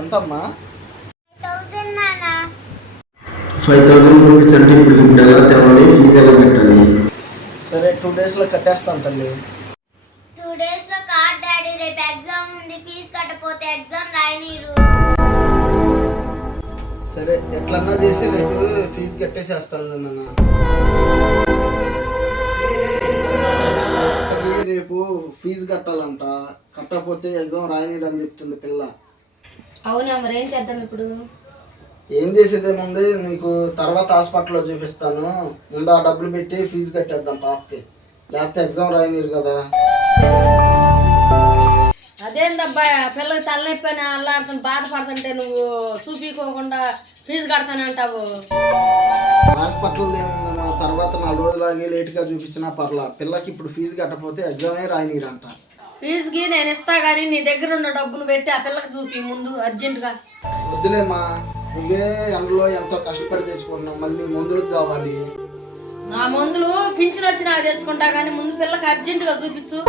ఎంతమ్మా? 5,000 రూపీస్ అంటే ఇప్పుడు ఎలా తేవాలి? ఫీజు ఎలా కట్టాలి? సరే 2 డేస్లో కట్టేస్తాను తల్లి. 2 డేస్లో కాదు డాడీ, రేపు ఎగ్జామ్ ఉంది, ఫీజు కట్టపోతే ఎగ్జామ్ రాయనీరు. సరే ఎట్లన్నా చేసి రేపు ఫీజు కట్టేసేస్తాను నాన్న. రేపు ఫీజు కట్టాలంట, కట్టకపోతే ఎగ్జామ్ రాయనీరు అని చెప్తుంది పిల్ల. అవునా, మరి ఏం చేద్దాం ఇప్పుడు? ఏం చేసేదేముంది, నీకు తర్వాత హాస్పిటల్లో చూపిస్తాను, ముందు ఆ డబ్బులు పెట్టి ఫీజు కట్టేద్దాం పాపకి, లేకపోతే ఎగ్జామ్ రాయనీరు కదా. అదేందబ్బా, పిల్లకి తలనొప్పి అని అల్లాడుతుని బాధపడుతుంటే నువ్వు చూపించుకోకుండా ఫీజు కడతానంటావు. హాస్పిటల్ ఏముందమ్మా, తర్వాత 4 రోజులు ఆగి లేట్గా చూపించినా పర్లా, పిల్లకి ఇప్పుడు ఫీజు కట్టకపోతే ఎగ్జామే రాయనీరంట. ఫీజుకి నేను ఇస్తా కానీ నీ దగ్గర ఉన్న డబ్బులు పెట్టి ఆ పిల్లకి చూపి ముందు అర్జెంటుగా. వద్దులేమ్మా, నువ్వే ఎండలో ఎంతో కష్టపడి తెచ్చుకుంటున్నావు, మళ్ళీ మందులకు కావాలి. నా మందులు పింఛన్ వచ్చి నాకు తెచ్చుకుంటా కానీ ముందు పిల్లకి అర్జెంటుగా చూపించు.